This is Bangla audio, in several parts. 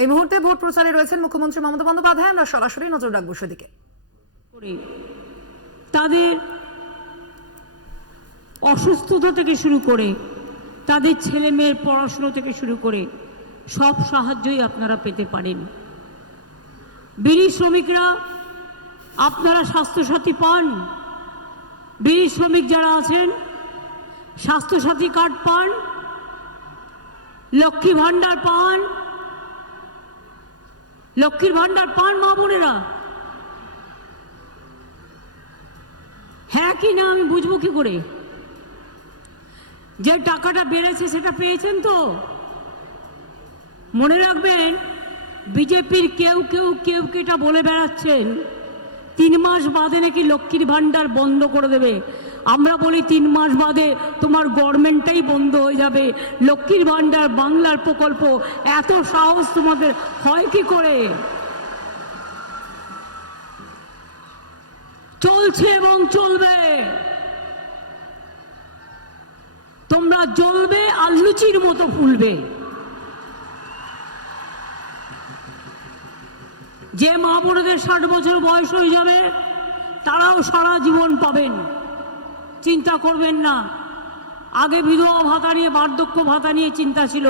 এই মুহূর্তে ভোট প্রচারে রয়েছেন মুখ্যমন্ত্রী মমতা বন্দ্যোপাধ্যায়। আমরা সরাসরি নজর রাখবো সেদিকে। তাদের অসুস্থতা থেকে শুরু করে তাদের ছেলে মেয়ের পড়াশুনো থেকে শুরু করে সব সাহায্যই আপনারা পেতে পারেন। বিড়ি শ্রমিকরা আপনারা স্বাস্থ্যসাথী পান, বিড়ি শ্রমিক যারা আছেন স্বাস্থ্যসাথী কার্ড পান, লক্ষ্মী ভাণ্ডার পান, লক্ষ্মীর ভাণ্ডার পান মা বোনেরা? হ্যাঁ কি না আমি বুঝবো কি করে? যে টাকাটা বেড়েছে সেটা পেয়েছেন তো? মনে রাখবেন, বিজেপির কেউ কেটা বলে বেড়াচ্ছেন 3 মাস বাদে নাকি লক্ষ্মীর ভাণ্ডার বন্ধ করে দেবে। আমরা বলি 3 মাস বাদে তোমার গভর্নমেন্টটাই বন্ধ হয়ে যাবে। লক্ষ্মীর ভাণ্ডার বাংলার প্রকল্প, এত সাহস তোমাদের হয় কি করে? চলছে এবং চলবে। তোমরা জ্বলবে আর লুচির মতো ফুলবে। যে মা বোনদের 60 বছর বয়স হয়ে যাবে তারাও সারা জীবন পাবেন, চিন্তা করবেন না। আগে বিধবা ভাতা নিয়ে, বার্ধক্য ভাতা নিয়ে চিন্তা ছিল,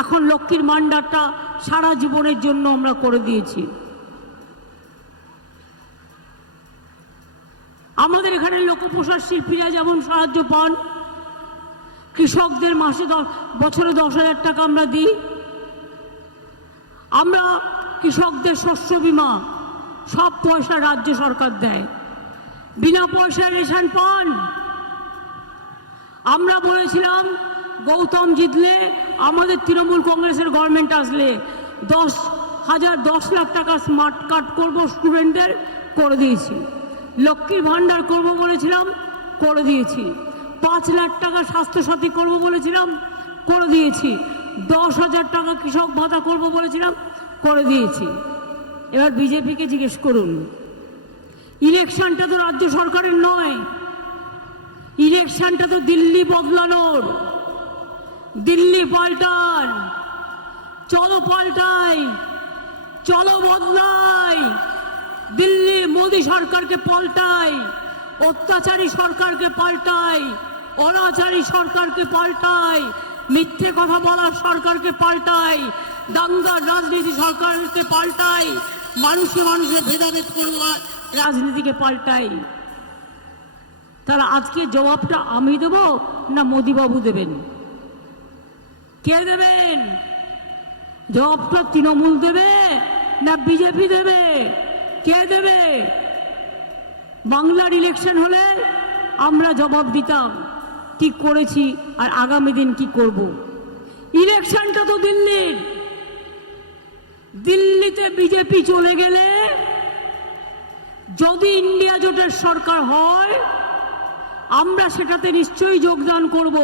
এখন লক্ষ্মীর ভাণ্ডারটা সারা জীবনের জন্য আমরা করে দিয়েছি। আমাদের এখানে লোকপ্রসার শিল্পীরা যেমন সাহায্য পান, কৃষকদের মাসে বছরে 10,000 টাকা আমরা দিই। আমরা কৃষকদের শস্য বীমা সব পয়সা রাজ্য সরকার দেয়, বিনা পয়সায় রেশন পান। আমরা বলেছিলাম গৌতম জিতলে, আমাদের তৃণমূল কংগ্রেসের গভর্নমেন্ট আসলে 10 লাখ টাকা স্মার্ট কার্ড করব স্টুডেন্টদের, করে দিয়েছি। লক্ষ্মীর ভাণ্ডার করব বলেছিলাম, করে দিয়েছি। 5 লাখ টাকা স্বাস্থ্যসাথী করব বলেছিলাম, করে দিয়েছি। 10,000 টাকা কৃষক ভাতা করব বলেছিলাম, করে দিয়েছি। এবার বিজেপিকে জিজ্ঞেস করুন, ইলেকশনটা তো রাজ্য সরকারের নয়, ইলেকশনটা তো দিল্লি বদলানোর। দিল্লি পাল্টান, চলো পাল্টাই, চলো বদলাই। দিল্লি মোদী সরকারকে পাল্টাই, অত্যাচারী সরকারকে পাল্টাই, অনাচারী সরকারকে পাল্টাই, মিথ্যে কথা বলার সরকারকে পাল্টাই, দাঙ্গার রাজনীতি সরকারকে পাল্টাই, মানুষে মানুষের ভেদাভেদ করবার রাজনীতিকে পাল্টাই। তাহলে আজকে জবাবটা আমি দেব না মোদীবাবু দেবেন? কে দেবেন জবাবটা? তৃণমূল দেবে না বিজেপি দেবে? কে দেবে? বাংলার ইলেকশন হলে আমরা জবাব দিতাম কি করেছি আর আগামী দিন কি করব। ইলেকশনটা তো দিল্লির। দিল্লিতে বিজেপি চলে গেলে, যদি ইন্ডিয়া জোটের সরকার হয়, আমরা সেটাতে নিশ্চয়ই যোগদান করব।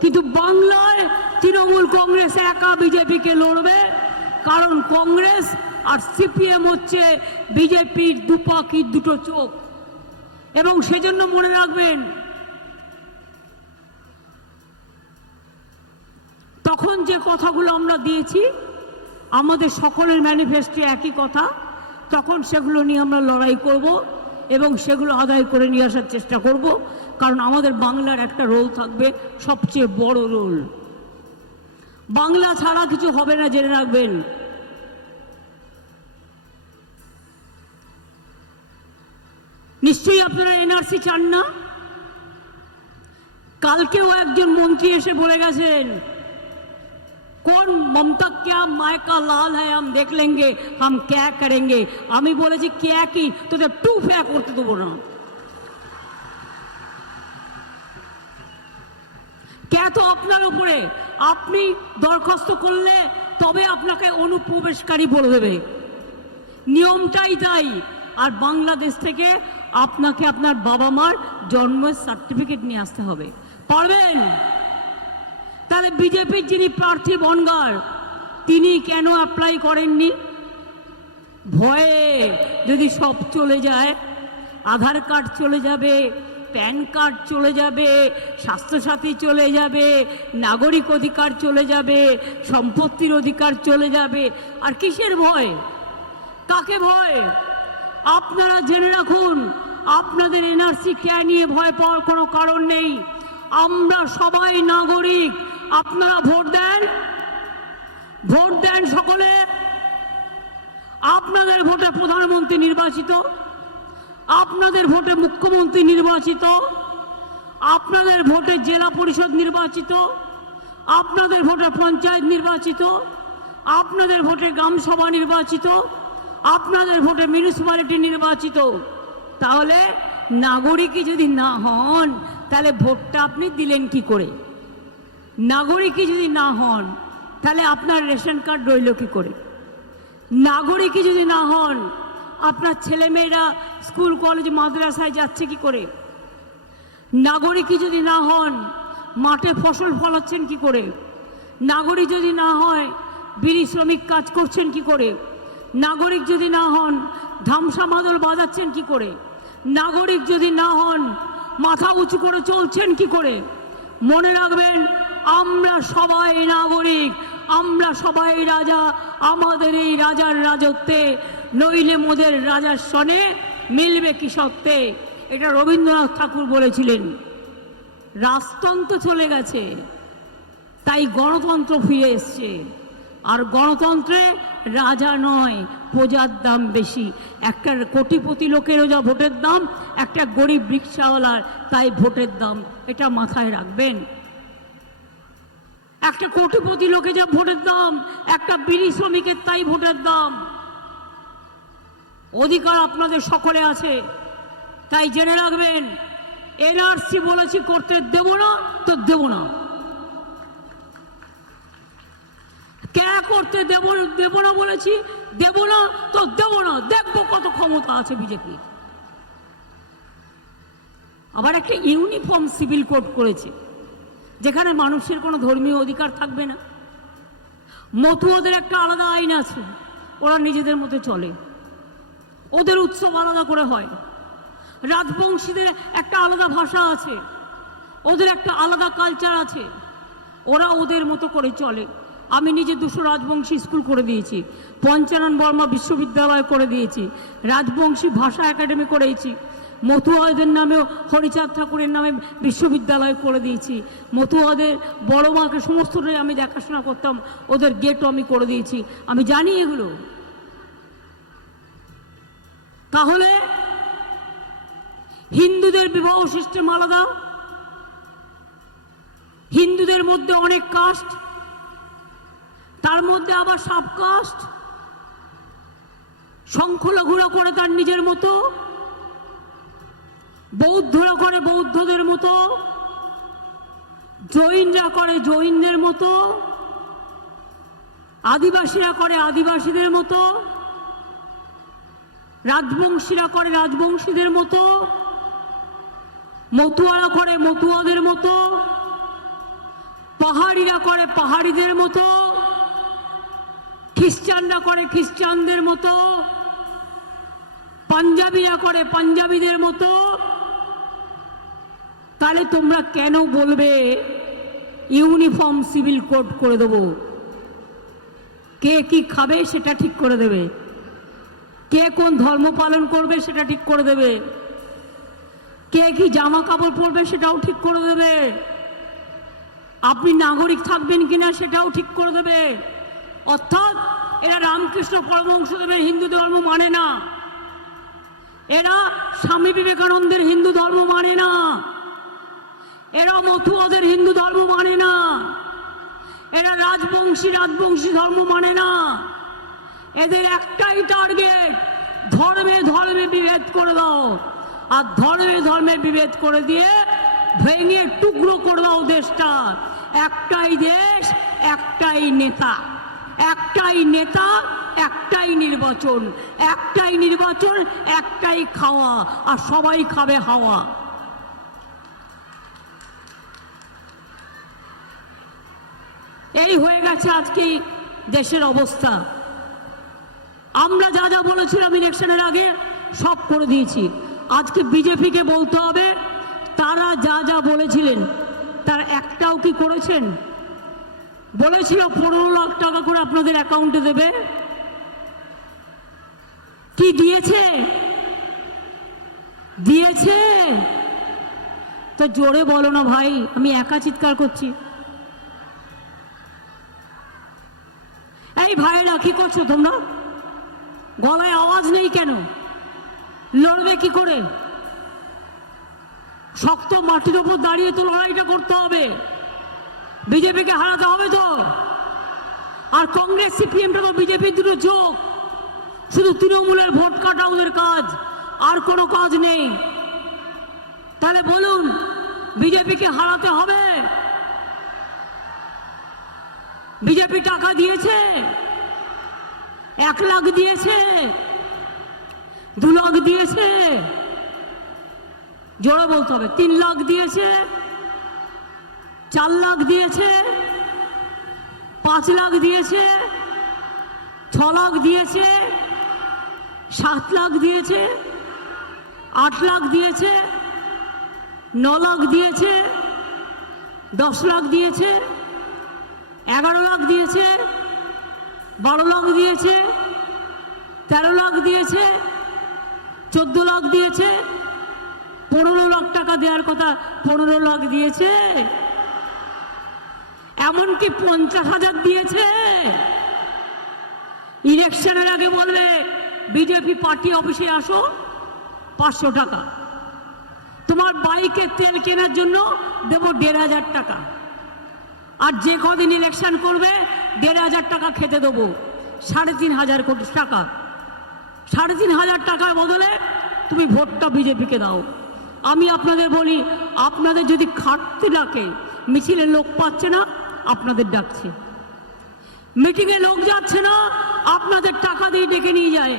কিন্তু বাংলায় তৃণমূল কংগ্রেস একা বিজেপিকে লড়বে, কারণ কংগ্রেস আর সিপিএম হচ্ছে বিজেপির দুপাখির দুটো চোখ। এবং সেজন্য মনে রাখবেন, তখন যে কথাগুলো আমরা দিয়েছি আমাদের সকলের ম্যানিফেস্টোে একই কথা, তখন সেগুলো নিয়ে আমরা লড়াই করব এবং সেগুলো আদায় করে নিয়ে আসার চেষ্টা করব। কারণ আমাদের বাংলার একটা রোল থাকবে, সবচেয়ে বড় রোল। বাংলা ছাড়া কিছু হবে না, জেনে রাখবেন। নিশ্চয়ই আপনারা এনআরসি চান না? কালকেও একজন মন্ত্রী এসে বলে গেছেন, কোন মমতা क्या मायका लाल है हम देख लेंगे हम क्या करेंगे। আমি বলেছি क्या কি, তোদের টু ফ্যা করতে দেবো না। কে তো আপনার উপরে, আপনি দরখাস্ত করলে তবে আপনাকে অনুপ্রবেশকারী বলে দেবে, নিয়মটাই তাই। আর বাংলাদেশ থেকে আপনাকে আপনার বাবা মার জন্মের সার্টিফিকেট নিয়ে আসতে হবে। পারবেন? তাহলে বিজেপির যিনি প্রার্থী বনগার, তিনি কেন অ্যাপ্লাই করেননি? ভয়ে যদি সব চলে যায়, আধার কার্ড চলে যাবে, প্যান কার্ড চলে যাবে, স্বাস্থ্যসাথী চলে যাবে, নাগরিক অধিকার চলে যাবে, সম্পত্তির অধিকার চলে যাবে। আর কিসের ভয়? কাকে ভয়? আপনারা জেনে রাখুন, আপনাদের এনআরসি কে নিয়ে ভয় পাওয়ার কোনো কারণ নেই। আমরা সবাই নাগরিক। আপনারা ভোট দেন, ভোট দেন সকলে। আপনাদের ভোটে প্রধানমন্ত্রী নির্বাচিত, আপনাদের ভোটে মুখ্যমন্ত্রী নির্বাচিত, আপনাদের ভোটে জেলা পরিষদ নির্বাচিত, আপনাদের ভোটে পঞ্চায়েত নির্বাচিত, আপনাদের ভোটে গ্রামসভা নির্বাচিত, আপনাদের ভোটে মিউনিসিপ্যালিটি নির্বাচিত। তাহলে নাগরিকই যদি না হন, তাহলে ভোটটা আপনি দিলেন কি করে? নাগরিকই যদি না হন, তাহলে আপনার রেশন কার্ড রইল কি করে? নাগরিকই যদি না হন, আপনার ছেলেমেয়েরা স্কুল কলেজ মাদ্রাসায় যাচ্ছে কি করে? নাগরিকই যদি না হন, মাঠে ফসল ফলাচ্ছেন কি করে? নাগরিক যদি না হয়, বিড়ি শ্রমিক কাজ করছেন কি করে? নাগরিক যদি না হন, ধামসা মাদল বাজাচ্ছেন কি করে? নাগরিক যদি না হন, মাথা উঁচু করে চলছেন কি করে? মনে রাখবেন, আমরা সবাই নাগরিক, আমরা সবাই রাজা। আমাদের এই রাজার রাজত্বে, নইলে মোদের রাজার সনে মিলবে কি সত্ত্বে। এটা রবীন্দ্রনাথ ঠাকুর বলেছিলেন। রাজতন্ত্র চলে গেছে, তাই গণতন্ত্র ফিরে এসছে। আর গণতন্ত্রে রাজা নয়, প্রজার দাম বেশি। একটা কোটিপতি লোকেরও যা ভোটের দাম, একটা গরিব রিক্সাওয়ালার তাই ভোটের দাম। এটা মাথায় রাখবেন। একটা কোটিপতি লোকে যা ভোটের দাম, একটা বিড়ি শ্রমিকের তাই ভোটের দাম। অধিকার আপনাদের সকলে আছে, তাই জেনে রাখবেন, এনআরসি বলেছি করতে দেব না তো দেব না। কে করতে দেব না বলেছি? দেব না তো দেব না। দেখবো কত ক্ষমতা আছে বিজেপি। আবার একটা ইউনিফর্ম সিভিল কোড করেছে, যেখানে মানুষের কোনো ধর্মীয় অধিকার থাকবে না। মতুয়াদের একটা আলাদা আইন আছে, ওরা নিজেদের মতো চলে, ওদের উৎসব আলাদা করে হয়। রাজবংশীদের একটা আলাদা ভাষা আছে, ওদের একটা আলাদা কালচার আছে, ওরা ওদের মতো করে চলে। আমি নিজে 200 রাজবংশী স্কুল করে দিয়েছি, পঞ্চানন বর্মা বিশ্ববিদ্যালয় করে দিয়েছি, রাজবংশী ভাষা একাডেমি করেছি, মতুয়াদের নামেও হরিচাঁদ ঠাকুরের নামে বিশ্ববিদ্যালয় করে দিয়েছি। মতুয়াদের বড় মাকে সমস্তটাই আমি দেখাশোনা করতাম, ওদের গেটও আমি করে দিয়েছি। আমি জানি এগুলো। তাহলে হিন্দুদের বিবাহ সিস্টেম আলাদা, হিন্দুদের মধ্যে অনেক কাস্ট, তার মধ্যে আবার সাব কাস্ট। সংখ্যালঘুরা করে তার নিজের মতো, বৌদ্ধরা করে বৌদ্ধদের মতো, জৈনরা করে জৈনদের মতো, আদিবাসীরা করে আদিবাসীদের মতো, রাজবংশীরা করে রাজবংশীদের মতো, মতুয়ারা করে মতুয়াদের মতো, পাহাড়িরা করে পাহাড়িদের মতো, খ্রিস্টানরা করে খ্রিস্টানদের মতো, পাঞ্জাবিরা করে পাঞ্জাবিদের মতো। তাহলে তোমরা কেন বলবে ইউনিফর্ম সিভিল কোড করে দেব? কে কি খাবে সেটা ঠিক করে দেবে, কে কোন ধর্ম পালন করবে সেটা ঠিক করে দেবে, কে কি জামা কাপড় পরবে সেটাও ঠিক করে দেবে, আপনি নাগরিক থাকবেন কিনা সেটাও ঠিক করে দেবে। অর্থাৎ এরা রামকৃষ্ণ পরমহংসদেবের হিন্দু ধর্ম মানে না, এরা স্বামী বিবেকানন্দের হিন্দু ধর্ম মানে না, এরা মতুয়াদের হিন্দু ধর্ম মানে না, এরা রাজবংশী ধর্ম মানে না। এদের একটাই টার্গেট, ধর্মে ধর্মে বিভেদ করে দাও। আর ধর্মে বিভেদ করে দিয়ে ভেঙে টুকরো করে দাও দেশটা। একটাই দেশ, একটাই নেতা, একটাই নেতা, একটাই নির্বাচন, একটাই নির্বাচন, একটাই খাওয়া, আর সবাই খাবে হাওয়া। এই হয়ে গেছে আজকে দেশের অবস্থা। আমরা যা যা বলেছিলাম ইলেকশনের আগে সব করে দিয়েছি। আজকে বিজেপিকে বলতে হবে তারা যা যা বলেছিলেন তার একটাও কি করেছেন? বলেছিল 15 লাখ টাকা করে আপনাদের অ্যাকাউন্টে দেবে, কি দিয়েছে? দিয়েছে? তো জোরে বলো না ভাই, আমি একা চিৎকার করছি। এই ভাইরা কি করছো তোমরা? গলায় আওয়াজ নেই কেন? লড়বে কি করে? শক্ত মাটির উপর দাঁড়িয়ে তো লড়াইটা করতে হবে, বিজেপিকে হারাতে হবে তো। আর কংগ্রেস সিপিএমটা তো বিজেপির দুটো চোখ, শুধু তৃণমূলের ভোট কাটা ওদের কাজ, আর কোনো কাজ নেই। তাহলে বলুন, বিজেপিকে হারাতে হবে। বিজেপি টাকা দিয়েছে, 1 লাখ দিয়েছে, 2 লাখ দিয়েছে, জোরে বলতে হবে, 3 লাখ দিয়েছে, 4 লাখ দিয়েছে, 5 লাখ দিয়েছে, 6 লাখ দিয়েছে, 7 লাখ দিয়েছে, 8 লাখ দিয়েছে, 9 লাখ দিয়েছে, 10 লাখ দিয়েছে, 11 লাখ দিয়েছে, 12 লাখ দিয়েছে, 13 লাখ দিয়েছে, 14 লাখ দিয়েছে, 15 লাখ টাকা দেওয়ার কথা 15 লাখ দিয়েছে, এমনকি 50,000 দিয়েছে। ইলেকশনের আগে বলবে বিজেপি পার্টি অফিসে আসো, 500 টাকা। তোমার বাইকে তেল কেনার জন্য দেবো 1,500 টাকা। আর যে কদিন ইলেকশন করবে 1,500 টাকা খেতে দেবো, 3,500 কোটি টাকা। 3,500 টাকার বদলে তুমি ভোটটা বিজেপিকে দাও। আমি আপনাদের বলি, আপনাদের যদি খাটতে ডাকে, মিছিলে লোক পাচ্ছে না, আপনাদের ডাকছে। মিটিংয়ে লোক যাচ্ছে না, আপনাদের টাকা দিয়ে ডেকে নিয়ে যায়।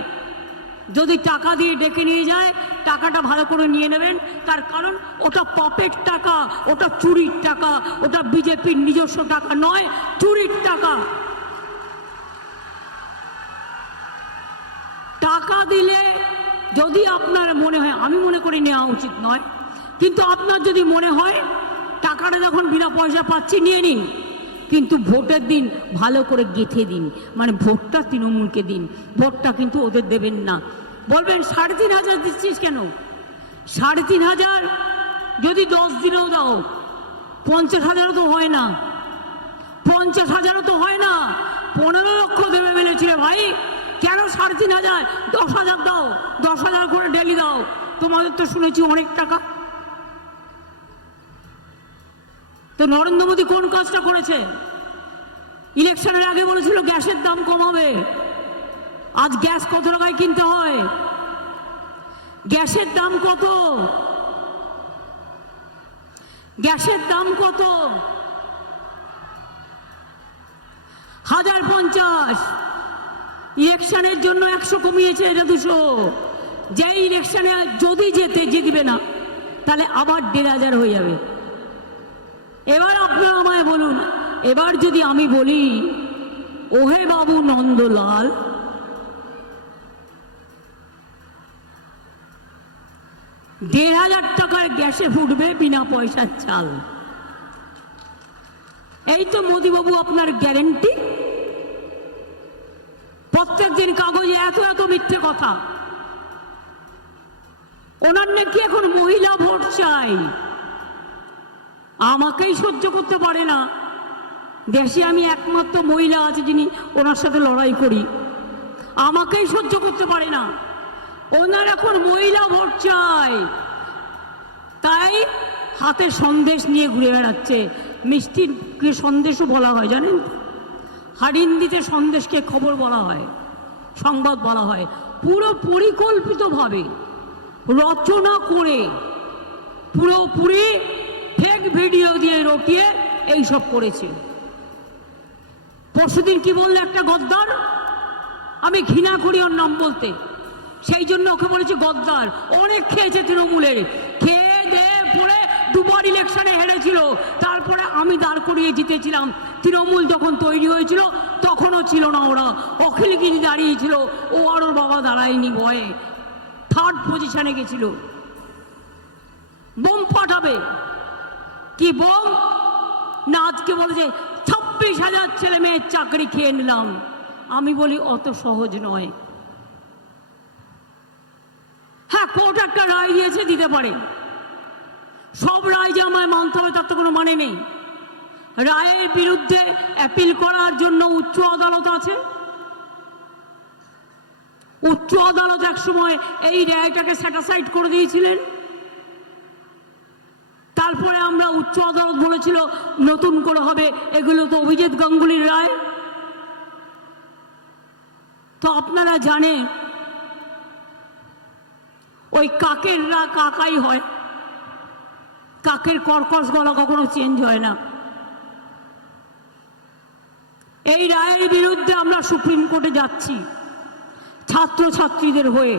যদি টাকা দিয়ে ডেকে নিয়ে যায়, টাকাটা ভালো করে নিয়ে নেবেন, তার কারণ ওটা পকেট টাকা, ওটা চুরির টাকা, ওটা বিজেপির নিজস্ব টাকা নয়, চুরির টাকা। টাকা দিলে যদি আপনার মনে হয়, আমি মনে করি নেওয়া উচিত নয়, কিন্তু আপনার যদি মনে হয় টাকাটা যখন বিনা পয়সা পাচ্ছি নিয়ে নিন, কিন্তু ভোটের দিন ভালো করে গেঁথে দিন, মানে ভোটটা তৃণমূলকে দিন, ভোটটা কিন্তু ওদের দেবেন না। বলবেন 3,500 দিচ্ছিস কেন? 3,500 যদি 10 দিনেও দাও, 50,000 তো হয় না, 50,000 তো হয় না, 15 লক্ষ দেবে বলেছিলে ভাই। কেন 3,500? 10,000 দাও, 10,000 করে ডেলি দাও। তোমাদের তো শুনেছি অনেক টাকা। তো নরেন্দ্র মোদী কোন কাজটা করেছে? ইলেকশনের আগে বলেছিল গ্যাসের দাম কমাবে। আজ গ্যাস কত টাকায় কিনতে হয়? গ্যাসের দাম কত? গ্যাসের দাম কত? 1,050। ইলেকশনের জন্য 100 কমিয়েছে, এটা 200। যে ইলেকশনে যদি জিতবে না, তাহলে আবার 1,500 হয়ে যাবে। এবার আপনারা আমায় বলুন, এবার যদি আমি বলি, ওহে বাবু নন্দলাল, 1,500 টাকায় গ্যাসে ফুটবে বিনা পয়সার চাল, এই তো মোদিবাবু আপনার গ্যারেন্টি। প্রত্যেক দিন কাগজে এত এত মিথ্যে কথা। ওনার নাকি এখন মহিলা ভোট চাই, আমাকেই সহ্য করতে পারে না। দেশে আমি একমাত্র মহিলা আছে যিনি ওনার সাথে লড়াই করি, আমাকেই সহ্য করতে পারে না। ওনার এখন মহিলা ভোট চাই, তাই হাতে সন্দেশ নিয়ে ঘুরে বেড়াচ্ছে। মিষ্টিকে সন্দেশও বলা হয়, জানেন? হাড়িন্দিতে সন্দেশকে খবর বলা হয়, সংবাদ বলা হয়। পুরো পরিকল্পিতভাবে রচনা করে, পুরোপুরি ফেক ভিডিও দিয়ে রটিয়ে এইসব করেছে। পরশুদিন কি বললে একটা গদ্দার, আমি ঘৃণা করি ওর নাম বলতে, সেই জন্য ওকে বলেছি গদ্দার। অনেক খেয়েছে তৃণমূলের, খেয়ে দিয়ে পড়ে 2বার ইলেকশনে হেরেছিল, তারপরে আমি দাঁড় করিয়ে জিতেছিলাম। তৃণমূল যখন তৈরি হয়েছিল তখনও ছিল না ওরা, অখিলগিরি দাঁড়িয়েছিল, ও আর ওর বাবা দাঁড়ায়নি, ভয়ে 3rd পজিশনে গেছিল। বোম ফাটাবে। কি বোম? না আজকে বলে যে 26,000 ছেলে মেয়ের চাকরি খেয়ে নিলাম। আমি বলি অত সহজ নয়। হ্যাঁ, কোর্ট একটা রায় দিয়েছে, দিতে পারে। সব রায় যে আমায় মানতে হবে তার তো কোনো মানে নেই। রায়ের বিরুদ্ধে অ্যাপিল করার জন্য উচ্চ আদালত আছে। উচ্চ আদালত এক সময় এই রায়টাকে স্যাটিসফাইড করে দিয়েছিলেন। তারপরে আমরা উচ্চ আদালত বলেছিল নতুন করে হবে। এগুলো তো অভিজিৎ গাঙ্গুলির রায়। তো আপনারা জানেন ওই কাকেররা কাকাই হয়, কাকের কর্কশ গলা কখনো চেঞ্জ হয় না। এই রায়ের বিরুদ্ধে আমরা সুপ্রিম কোর্টে যাচ্ছি, ছাত্রছাত্রীদের হয়ে,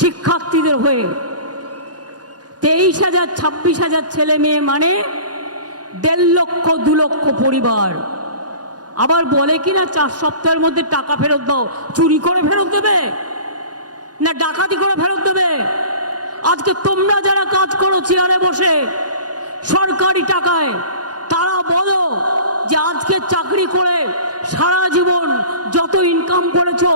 শিক্ষার্থীদের হয়ে। 23,000 26,000 ছেলে মেয়ে মানে 1.5 লক্ষ 2 লক্ষ পরিবার। আবার বলে কিনা 4 সপ্তাহের মধ্যে টাকা ফেরত দাও। চুরি করে ফেরত দেবে না ডাকাতি করে ফেরত দেবে? আজকে তোমরা যারা কাজ করো চেয়ারে বসে সরকারি টাকায়, তারা বলো যে আজকে চাকরি করে সারা জীবন যত ইনকাম করেছো,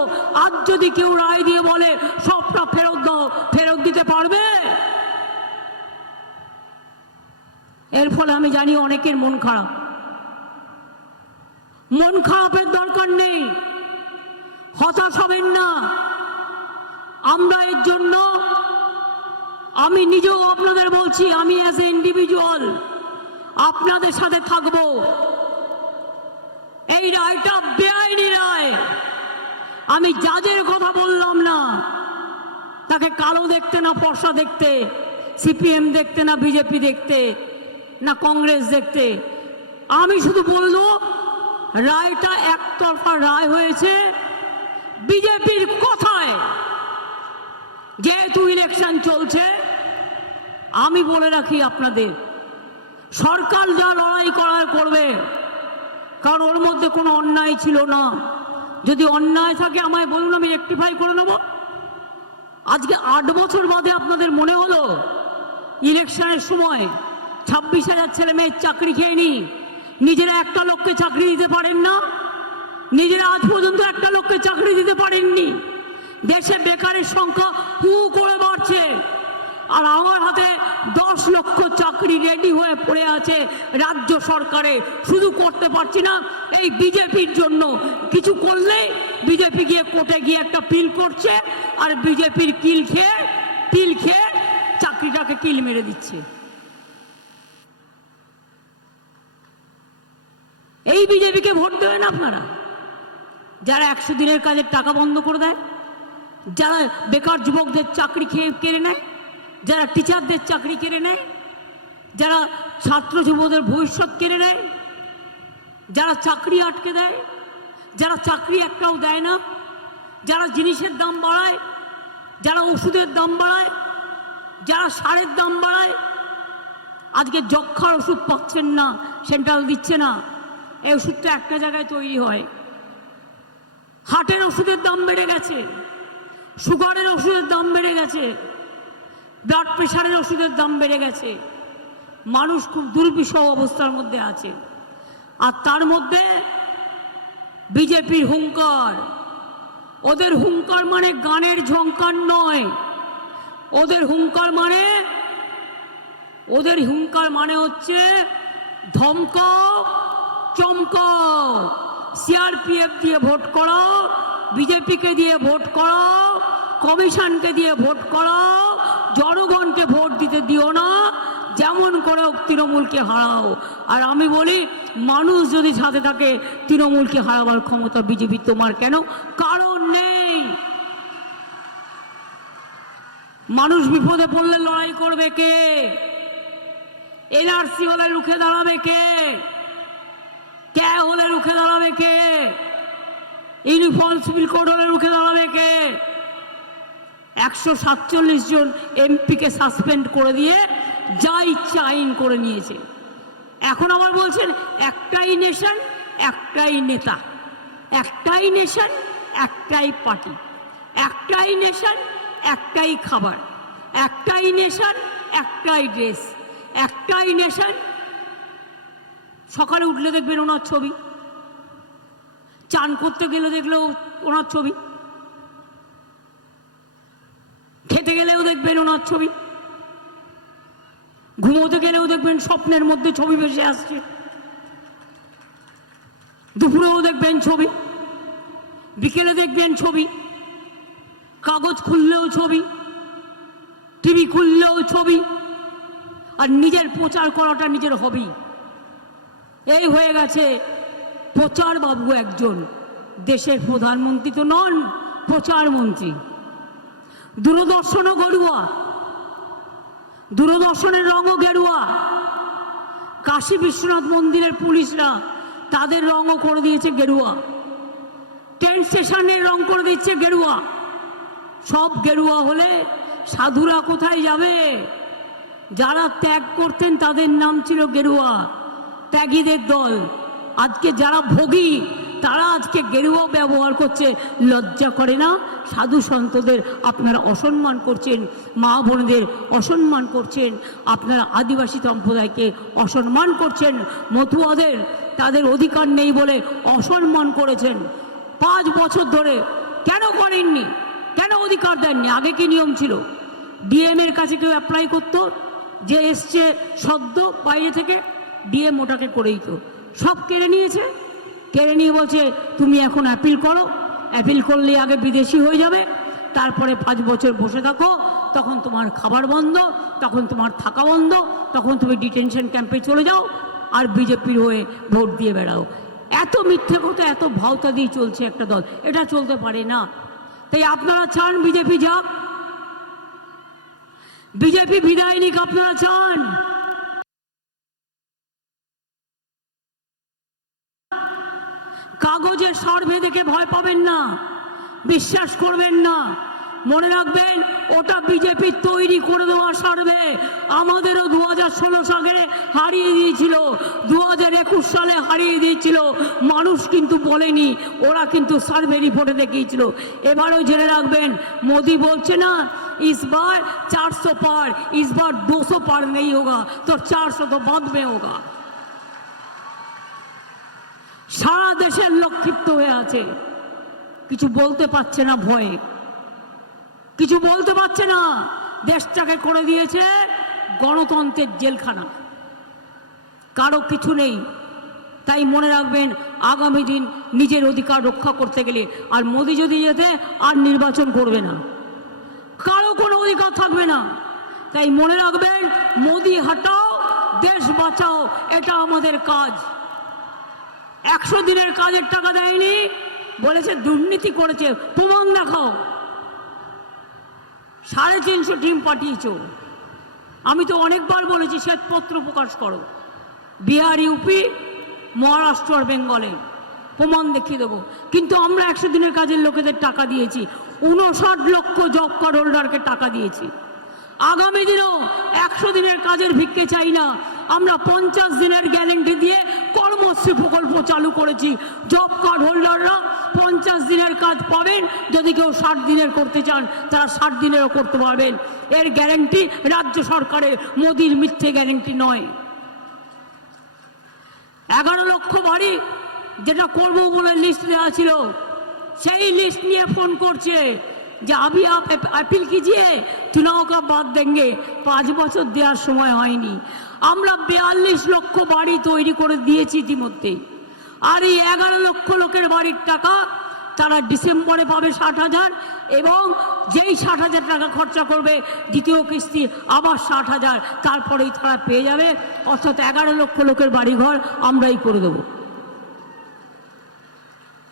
আজ যদি কেউ রায় দিয়ে বলে সবটা ফেরত দাও, ফেরত দিতে পারবে? এর ফলে আমি জানি অনেকের মন খারাপ। মন খারাপের দরকার নেই, হতাশ হবেন না। আমরা এর জন্য, আমি নিজেও আপনাদের বলছি, আমি অ্যাজ এ ইন্ডিভিজুয়াল আপনাদের সাথে থাকব। এই রায়টা বেআইনি রায়। আমি জাজের কথা বললাম না, তাকে কালো দেখতে না ফর্সা দেখতে, সিপিএম দেখতে না বিজেপি দেখতে না কংগ্রেস দেখতে। আমি শুধু বলবো রায়টা একতরফা রায় হয়েছে বিজেপির কথায়। যেহেতু ইলেকশন চলছে, আমি বলে রাখি আপনাদের, সরকার যা লড়াই করার করবে, কারণ ওর মধ্যে কোনো অন্যায় ছিল না। যদি অন্যায় থাকে আমায় বলুন, আমি রেকটিফাই করে নেব। আজকে 8 বছর বাদে আপনাদের মনে হলো ইলেকশনের সময় 26,000 ছেলে মেয়ের চাকরি খেয়ে নি, নিজেরা একটা লোককে চাকরি দিতে পারেন না, নিজেরা আজ পর্যন্ত একটা লোককে চাকরি দিতে পারেননি। দেশে বেকারের সংখ্যা হু করে বাড়ছে, আর আমার হাতে 10 লক্ষ চাকরি রেডি হয়ে পড়ে আছে রাজ্য সরকারে। শুধু করতে পারছি না এই বিজেপির জন্য। কিছু করলে বিজেপি গিয়ে কোর্টে গিয়ে একটা পিল করছে, আর বিজেপির পিল খেয়ে চাকরিটাকে কিল মেরে দিচ্ছে। এই বিজেপিকে ভোট দেবেন আপনারা, যারা 100 দিনের কাজের টাকা বন্ধ করে দেয়, যারা বেকার যুবকদের চাকরি কেড়ে নেয়, যারা টিচারদের চাকরি কেড়ে নেয়, যারা ছাত্র যুবকদের ভবিষ্যৎ কেড়ে নেয়, যারা চাকরি আটকে দেয়, যারা চাকরি একটাও দেয় না, যারা জিনিসের দাম বাড়ায়, যারা ওষুধের দাম বাড়ায়, যারা সারের দাম বাড়ায়। আজকে যক্ষার ওষুধ পাচ্ছেন না, সেন্ট্রাল দিচ্ছে না। এই ওষুধটা একটা জায়গায় তৈরি হয়। হার্টের ওষুধের দাম বেড়ে গেছে, সুগারের ওষুধের দাম বেড়ে গেছে, ব্লাড প্রেশারের ওষুধের দাম বেড়ে গেছে। মানুষ খুব দুর্বিষহ অবস্থার মধ্যে আছে। আর তার মধ্যে বিজেপির হুঙ্কার। ওদের হুঙ্কার মানে গানের ঝঙ্কার নয়, ওদের হুঙ্কার মানে হচ্ছে ধমকাও চমকাও। সিআরপিএফ দিয়ে ভোট করাও, বিজেপিকে দিয়ে ভোট করাও, কমিশনকে দিয়ে ভোট করাও, জনগণকে ভোট দিতে দিও না। যেমন করে তৃণমূলকে হারাও। আর আমি বলি, মানুষ যদি সাথে থাকে, তৃণমূলকে হারাবার ক্ষমতা বিজেপি তোমার কেন? কারণ নেই। মানুষ বিপদে পড়লে লড়াই করবে কে? এনআরসি হলে রুখে দাঁড়াবে কে? হলে রুখে দাঁড়াবে কে? ইউনিফর্ম সিভিল কোড হলে রুখে দাঁড়াবে কে? 147 জন এমপিকে সাসপেন্ড করে দিয়ে যা ইচ্ছা আইন করে নিয়েছে। এখন আবার বলছেন একটাই নেশন, একটাই নেতা, একটাই নেশন, একটাই পার্টি, একটাই নেশন, একটাই খাবার, একটাই নেশন, একটাই ড্রেস, একটাই নেশন। সকালে উঠলে দেখবেন ওনার ছবি, চান করতে গেলে দেখলেও ওনার ছবি, খেতে গেলেও দেখবেন ওনার ছবি, ঘুমোতে গেলেও দেখবেন স্বপ্নের মধ্যে ছবি ভেসে আসছে, দুপুরেও দেখবেন ছবি, বিকেলে দেখবেন ছবি, কাগজ খুললেও ছবি, টিভি খুললেও ছবি, আর নিজের প্রচার করাটা নিজের হবি। এই হয়ে গেছে প্রচার বাবু একজন। দেশের প্রধানমন্ত্রী তো নন, প্রচার মন্ত্রী। দূরদর্শনও গেরুয়া, দূরদর্শনের রঙও গেরুয়া। কাশী বিশ্বনাথ মন্দিরের পুলিশরা তাদের রঙও করে দিয়েছে গেরুয়া, ট্রেন স্টেশনের রং করে দিচ্ছে গেরুয়া। সব গেরুয়া হলে সাধুরা কোথায় যাবে? যারা ত্যাগ করতেন তাদের নাম ছিল গেরুয়া, ত্যাগীদের দল। আজকে যারা ভোগী তারা আজকে গেরুয়া ব্যবহার করছে। লজ্জা করে না? সাধু সন্তদের আপনারা অসম্মান করছেন, মা বোনদের অসম্মান করছেন, আপনারা আদিবাসী সম্প্রদায়কে অসম্মান করছেন, মতুয়াদের তাদের অধিকার নেই বলে অসম্মান করেছেন। 5 বছর ধরে কেন করেননি? কেন অধিকার দেননি? আগে কি নিয়ম ছিল? ডিএম এর কাছে কেউ অ্যাপ্লাই করতো, যে এসছে সদ্য বাইরে থেকে, ডিএম ওটাকে করেই তো সব কেড়ে নিয়েছে। কেড়ে নিয়ে বলছে তুমি এখন অ্যাপিল করো, অ্যাপিল করলে আগে বিদেশি হয়ে যাবে, তারপরে 5 বছর বসে থাকো, তখন তোমার খাবার বন্ধ, তখন তোমার থাকা বন্ধ, তখন তুমি ডিটেনশন ক্যাম্পে চলে যাও আর বিজেপির হয়ে ভোট দিয়ে বেড়াও। এত মিথ্যে কথা, এত ভাওতা দিয়ে চলছে একটা দল, এটা চলতে পারে না। তাই আপনারা চান বিজেপি যাক, বিজেপি বিদায় নিক, আপনারা চান? কাগজের সার্ভে দেখে ভয় পাবেন না, বিশ্বাস করবেন না। মনে রাখবেন ওটা বিজেপির তৈরি করে দেওয়া সার্ভে। আমাদেরও 2016 সালে হারিয়ে দিয়েছিল, 2021 সালে হারিয়ে দিয়েছিল। মানুষ কিন্তু বলেনি, ওরা কিন্তু সার্ভে রিপোর্টে দেখিয়েছিল। এবারও জেনে রাখবেন, মোদি বলছে না इस बार 400 पार, इस बार 200 पार नहीं होगा तो 400 तो बाद में होगा। সারা দেশের লোক ক্ষিপ্ত হয়ে আছে, কিছু বলতে পারছে না, ভয়ে কিছু বলতে পারছে না। দেশটাকে করে দিয়েছে গণতন্ত্রের জেলখানা, কারো কিছু নেই। তাই মনে রাখবেন, আগামী দিন নিজের অধিকার রক্ষা করতে গেলে, আর মোদি যদি যেতে আর নির্বাচন করবে না, কারো কোনো অধিকার থাকবে না। তাই মনে রাখবেন, মোদি হটাও, দেশ বাঁচাও, এটা আমাদের কাজ। 100 দিনের কাজের টাকা দেয়নি, বলেছে দুর্নীতি করেছে, প্রমাণ দেখাও। 350 টিম পাঠিয়েছ। আমি তো অনেকবার বলেছি শ্বেতপত্র প্রকাশ করো, বিহার, ইউপি, মহারাষ্ট্র আর বেঙ্গলে প্রমাণ দেখিয়ে দেবো। কিন্তু আমরা 100 দিনের কাজের লোকেদের টাকা দিয়েছি, 59 লক্ষ জব কার্ড হোল্ডারকে টাকা দিয়েছি। আগামী দিনেও 100 দিনের কাজের ভিক্ষে চাই না। আমরা 50 দিনের গ্যারেন্টি দিয়ে কর্মশ্রী প্রকল্প চালু করেছি। জব কার্ড হোল্ডাররা 50 দিনের কাজ পাবেন, যদি কেউ 60 দিনের করতে চান তারা 60 দিনেরও করতে পারবেন। এর গ্যারেন্টি রাজ্য সরকারের, মোদির মিথ্যে গ্যারেন্টি নয়। 11 লক্ষ বাড়ি যেটা করবো বলে লিস্ট দেওয়া ছিল, সেই লিস্ট নিয়ে ফোন করছে যে अभी आप अपील कीजिए, चुनाव का बाद देंगे। 5 বছর দেওয়ার সময় হয়নি। আমরা 42 লক্ষ বাড়ি তৈরি করে দিয়েছি ইতিমধ্যে। আর এই 11 লক্ষ লোকের বাড়ির টাকা তারা ডিসেম্বরে পাবে 60,000, এবং যেই 60,000 টাকা খরচা করবে দ্বিতীয় কিস্তি আবার 60,000, তারপরেই তারা পেয়ে যাবে। অর্থাৎ 11 লক্ষ লোকের বাড়িঘর আমরাই করে দেবো।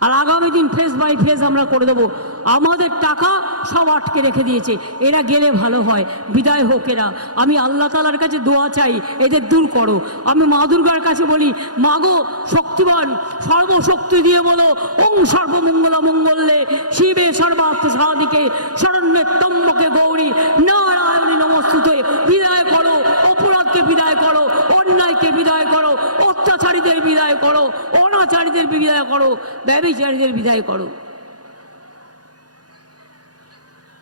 আর আগামী দিন ফেস বাই ফেস আমরা করে দেবো। আমাদের টাকা সব আটকে রেখে দিয়েছে, এরা গেলে ভালো হয়, বিদায় হোক এরা। আমি আল্লাহ তাআলার কাছে দোয়া চাই, এদের দূর করো। আমি মা দুর্গার কাছে বলি, মা গো শক্তিবান, সর্বশক্তি দিয়ে বলো, ওং সর্বমঙ্গলা মঙ্গলে শিবে সর্বার্থ সাধিকে শরণ্যে ত্র্যম্বকে গৌরী নারায়ণী নমস্তুতে। বিদায় করো অপরাধকে, বিদায় করো অন্যায়কে, বিদায় করো অত্যাচারীদের, বিদায় করো অনাচারীদের, বিদায় করো ব্যভিচারীদের, বিদায় করো।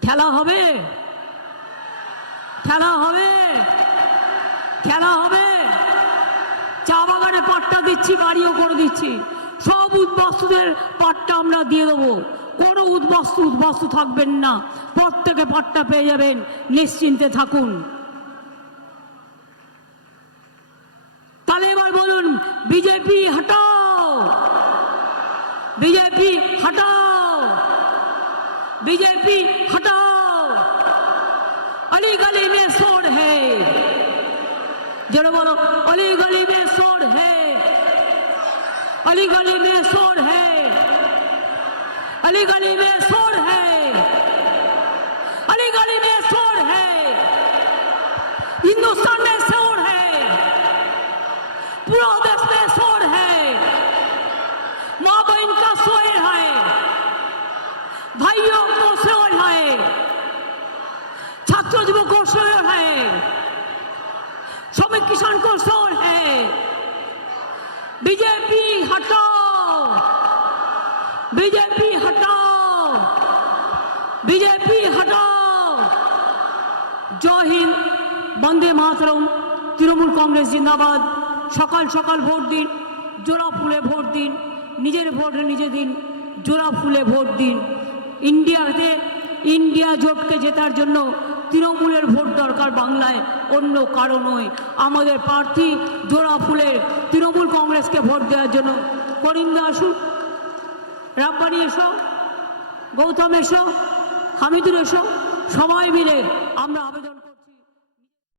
খেলা হবে, খেলা হবে, খেলা হবে। চা বাগানে পাট্টা দিচ্ছি, বাড়িও করে দিচ্ছি, সব উদ্বাস্তুদের পাট্টা আমরা দিয়ে দেবো। কোনো উদ্বাস্তু থাকবেন না, প্রত্যেকে পাট্টা পেয়ে যাবেন, নিশ্চিন্তে থাকুন। তাহলে এবার বলুন, বিজেপি হটাও, বিজেপি হটাও, बीजेपी हटाओ, अली गली में शोर है, जरा बोलो अली गली में शोर है, अली गली में शोर है, अली गली में शोर है, अली गली में शोर है, हिंदुस्तान में शोर है, पूरा देश में शोर है, माँ बहन का शोर है, भाइयों को शोर है, छात्र युवक को शोर है, श्रमिक किसान को शोर है। बीजेपी हटाओ, बीजेपी हटाओ, बीजेपी हटाओ। जय हिंद, वंदे मातरम। तृणमूल कांग्रेस जिंदाबाद। सकाल सकाल भोट दिन, जोड़ा फुले भोट दिन, निजेर भोट निजे दिन, जोड़ा फुले भोट दिन। इंडिया জোটকে জেতার জন্য তৃণমূলের ভোট দরকার, বাংলায় অন্য কারো নয়। আমাদের প্রার্থী জোড়া ফুলের তৃণমূল কংগ্রেসকে ভোট দেওয়ার জন্য। করিন্দা আসুন, রাব্বানি এসো, গৌতম এসো, হামিদুর এসো, সবাই মিলে আমরা আবেদন